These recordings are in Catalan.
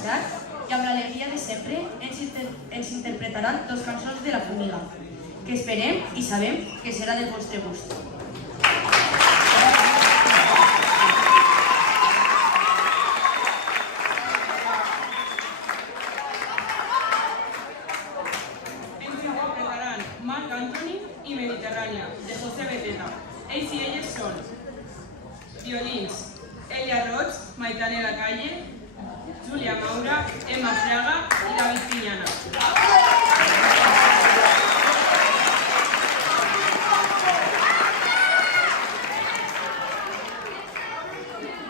marxar i amb l'alegria de sempre ens interpretaran dos cançons de La Formiga, que esperem i sabem que serà del vostre gust. Ens interpretaran Marc Anthony i Mediterrània, de José Beteta. Ells i elles són violins, Elia Roig, Maitane Lacalle, Júlia Maura, Emma Fraga i David Piñana.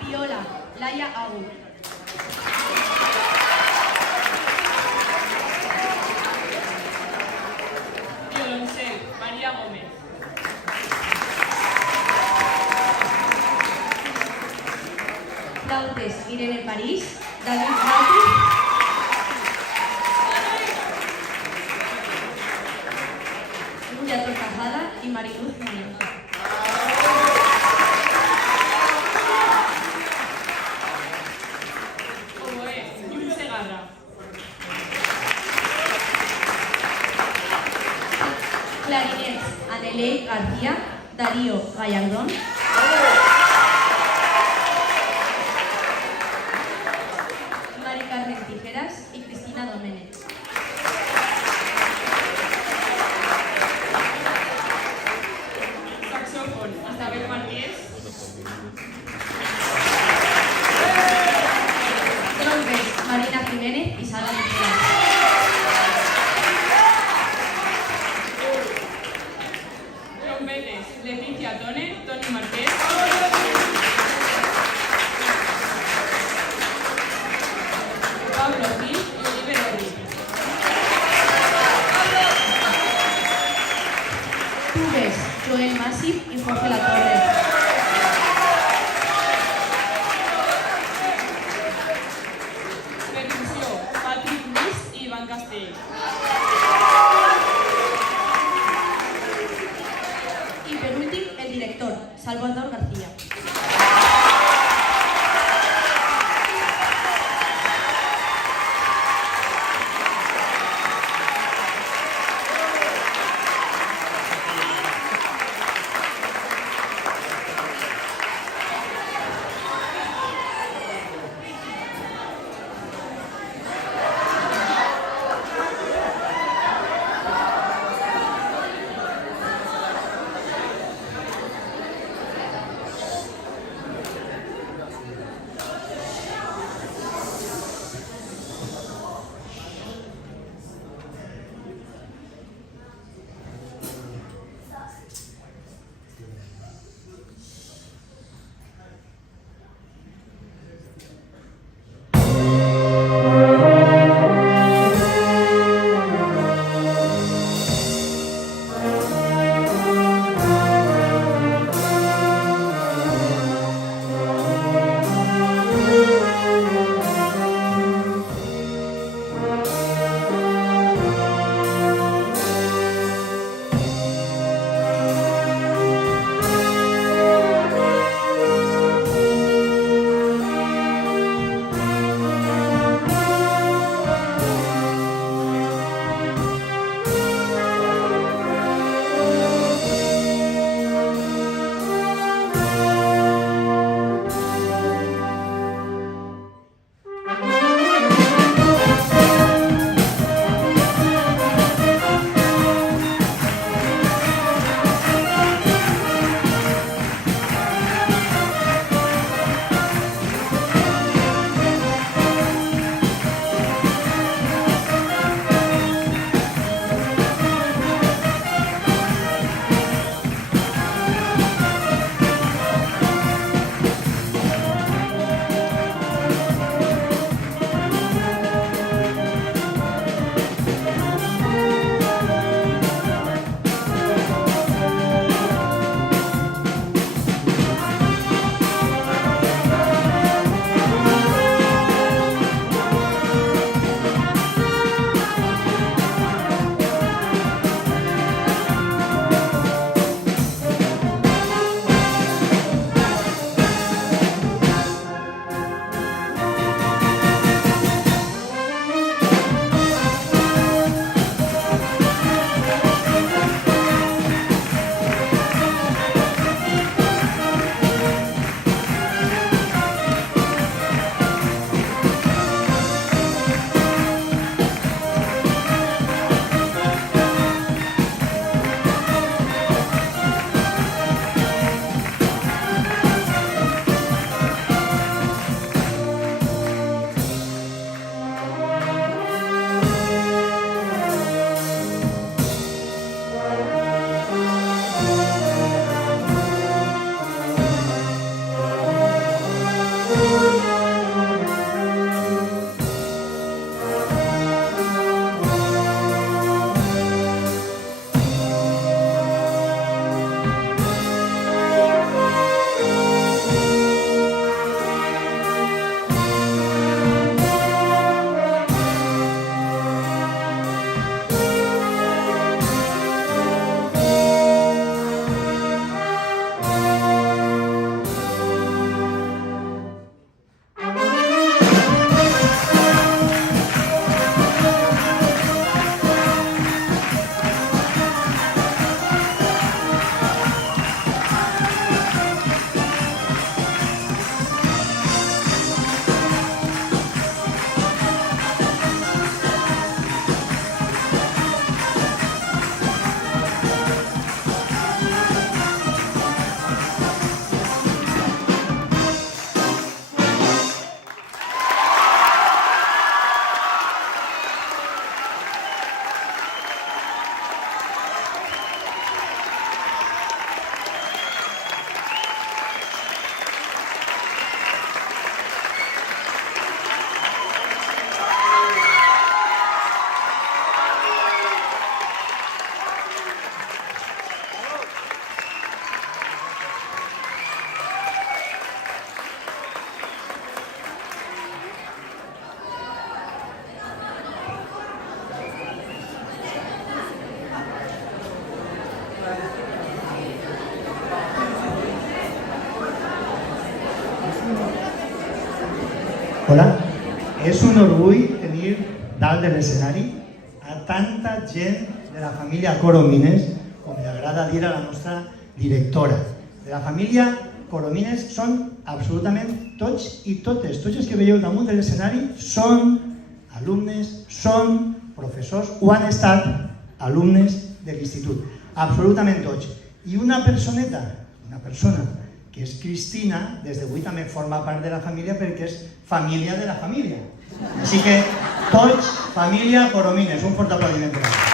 Viola, Laia Agu. Violoncel, María Gómez. Flautes, Irene París, David Rauti. Núria Tortajada i Mariluz Muñoz. Oboe, Llum Segarra. Clarinets, Anelé García, Darío Gallardón. Mari Carmen Tijeras y Cristina Domènech. Saxofón, Isabel Marqués. Trompes, Marina Jiménez y Sara Nicolás. Trompetes, Leticia Tone, Toni Marqués. Pablo Gil y Oliver Orri. Tubes, Joel Masip y Jorge Latorre. Hola, és un orgull tenir dalt de l'escenari a tanta gent de la família Coromines, com li agrada dir a la nostra directora. De la família Coromines són absolutament tots i totes. Tots els que veieu damunt de l'escenari són alumnes, són professors o han estat alumnes de l'institut. Absolutament tots. I una persona que és Cristina, des d'avui també forma part de la família perquè és família de la família. Així que tots, família Coromines, un fort aplaudiment per a